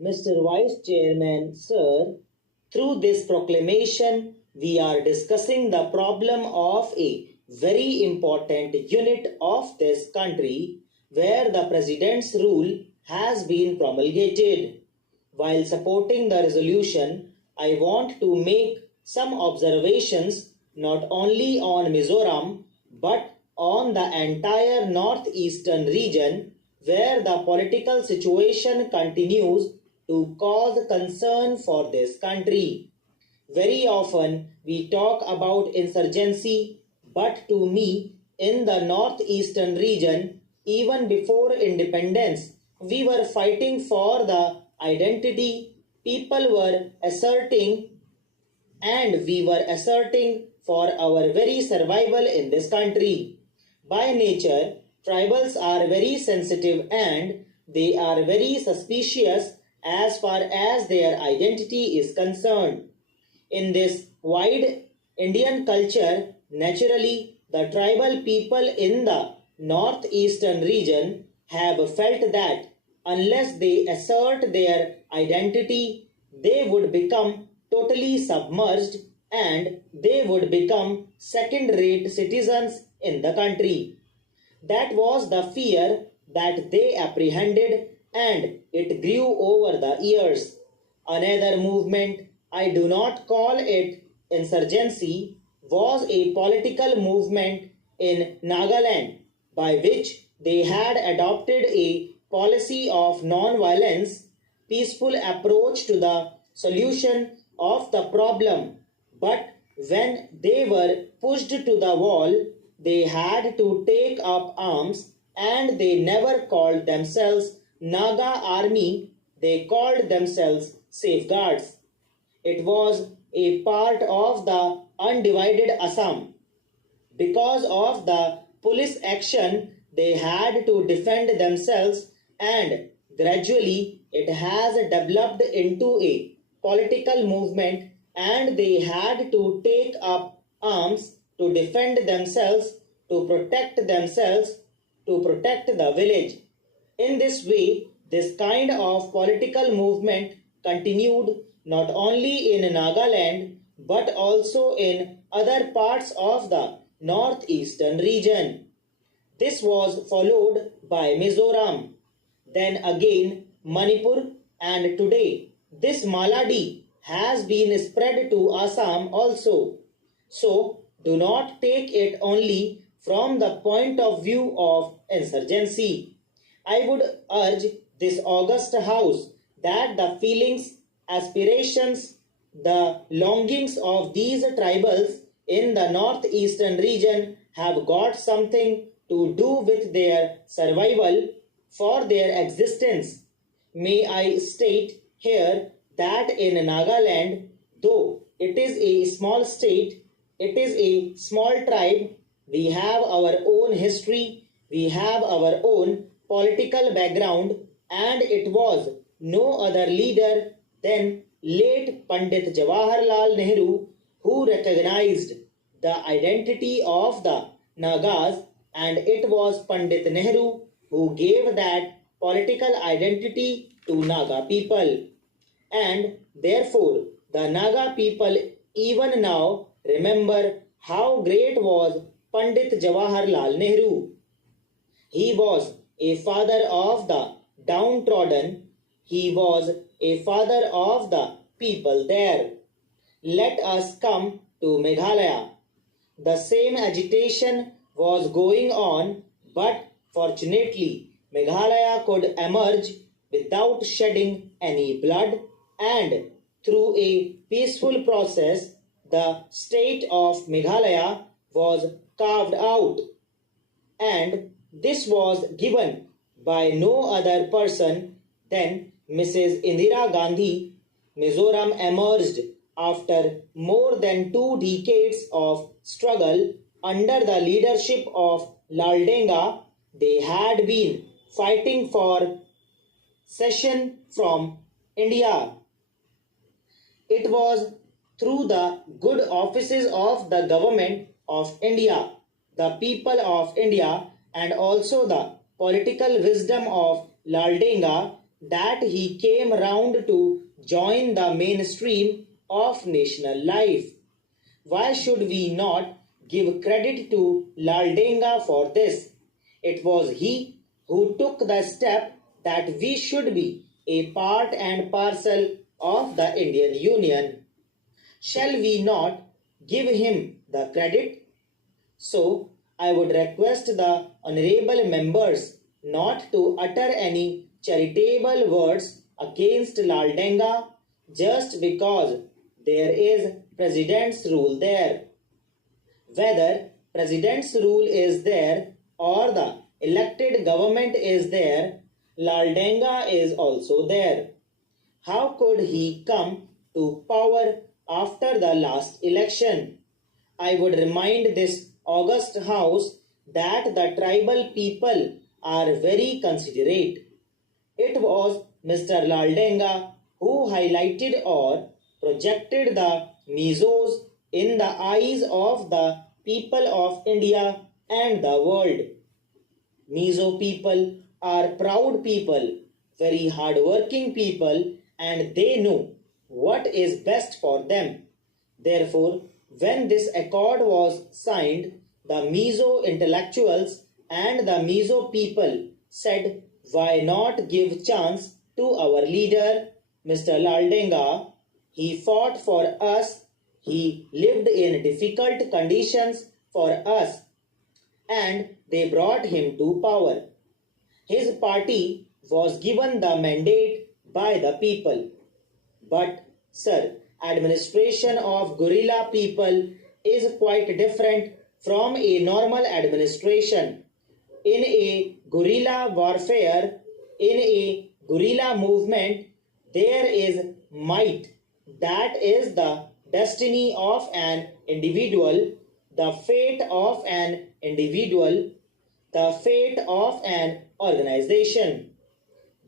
Mr. Vice Chairman, sir, through this proclamation, we are discussing the problem of a very important unit of this country where the President's rule has been promulgated. While supporting the resolution, I want to make some observations not only on Mizoram but on the entire northeastern region where the political situation continues to cause concern for this country. Very often we talk about insurgency, but to me, in the northeastern region, even before independence, we were fighting for the identity people were asserting, and we were asserting for our very survival in this country. By nature, tribals are very sensitive and they are very suspicious as far as their identity is concerned. In this wide Indian culture, naturally, the tribal people in the northeastern region have felt that unless they assert their identity, they would become totally submerged and they would become second rate citizens in the country. That was the fear that they apprehended, and it grew over the years. Another movement, I do not call it insurgency, was a political movement in Nagaland by which they had adopted a policy of non-violence, peaceful approach to the solution of the problem. But when they were pushed to the wall, they had to take up arms, and they never called themselves Naga Army, they called themselves Safeguards. It was a part of the undivided Assam. Because of the police action, they had to defend themselves, and gradually it has developed into a political movement, and they had to take up arms to defend themselves, to protect themselves, to protect the village. In this way, this kind of political movement continued not only in Nagaland but also in other parts of the northeastern region. This was followed by Mizoram, then again Manipur, and today this malady has been spread to Assam also. So do not take it only from the point of view of insurgency. I would urge this august house that the feelings, aspirations, the longings of these tribals in the northeastern region have got something to do with their survival for their existence. May I state here that in Nagaland, though it is a small state, it is a small tribe, we have our own history, we have our own political background, and it was no other leader than late Pandit Jawaharlal Nehru who recognized the identity of the Nagas, and it was Pandit Nehru who gave that political identity to Naga people. And therefore, the Naga people even now remember how great was Pandit Jawaharlal Nehru. He was a father of the downtrodden. He was a father of the people there. Let us come to Meghalaya. The same agitation was going on, but fortunately, Meghalaya could emerge without shedding any blood, and through a peaceful process, the state of Meghalaya was carved out, and this was given by no other person than Mrs. Indira Gandhi. Mizoram emerged after more than 2 decades of struggle under the leadership of Laldenga. They had been fighting for cession from India. It was through the good offices of the government of India, the people of India, and also the political wisdom of Laldenga that he came round to join the mainstream of national life. Why should we not give credit to Laldenga for this? It was he who took the step that we should be a part and parcel of the Indian Union. Shall we not give him the credit? So, I would request the honorable members not to utter any charitable words against Laldenga just because there is president's rule there. Whether president's rule is there or the elected government is there, Laldenga is also there. How could he come to power after the last election? I would remind this august house that the tribal people are very considerate. It was Mr. Laldenga who highlighted or projected the Mizos in the eyes of the people of India and the world. Mizo people are proud people, very hardworking people, and they know what is best for them. Therefore, when this accord was signed, the Mizo intellectuals and the Mizo people said, why not give chance to our leader, Mr. Laldenga? He fought for us, he lived in difficult conditions for us, and they brought him to power. His party was given the mandate by the people. But, sir, administration of guerrilla people is quite different from a normal administration. In a guerrilla warfare, in a guerrilla movement, there is might. That is the destiny of an individual, the fate of an individual, the fate of an organization.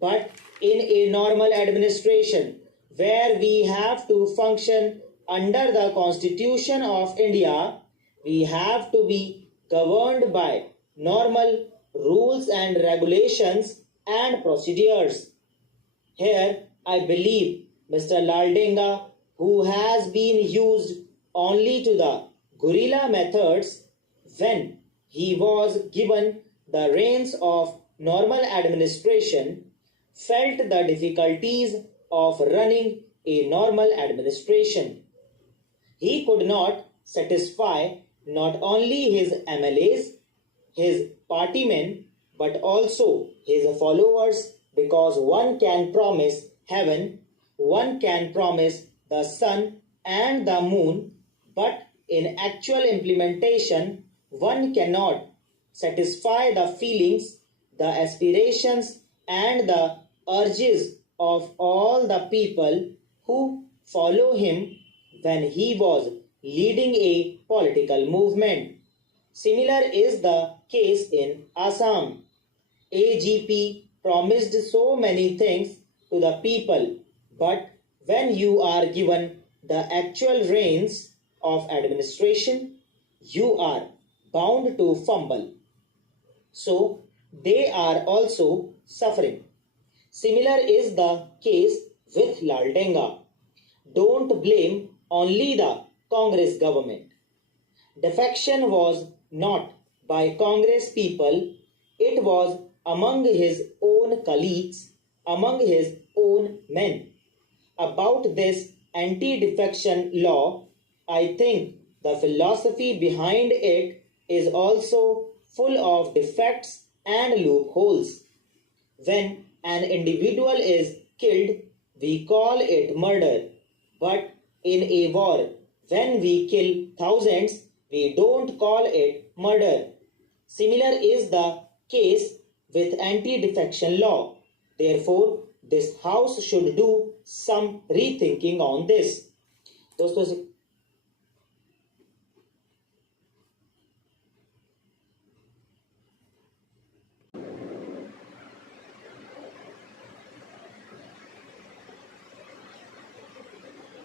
But in a normal administration, where we have to function under the Constitution of India, we have to be governed by normal rules and regulations and procedures. Here, I believe Mr. Laldenga, who has been used only to the guerrilla methods when he was given the reins of normal administration, felt the difficulties of running a normal administration. He could not satisfy not only his MLAs, his partymen, but also his followers, because one can promise heaven, one can promise the sun and the moon, but in actual implementation, one cannot satisfy the feelings, the aspirations, and the urges of all the people who follow him when he was leading a political movement. Similar is the case in Assam. AGP promised so many things to the people, but when you are given the actual reins of administration, you are bound to fumble. So they are also suffering. Similar is the case with Laldenga. Don't blame only the Congress government. Defection was not by Congress people, it was among his own colleagues, among his own men. About this anti-defection law, I think the philosophy behind it is also full of defects and loopholes. When an individual is killed, we call it murder. But in a war, when we kill thousands, we don't call it murder. Similar is the case with anti-defection law. Therefore, this house should do some rethinking on this. दोस्तों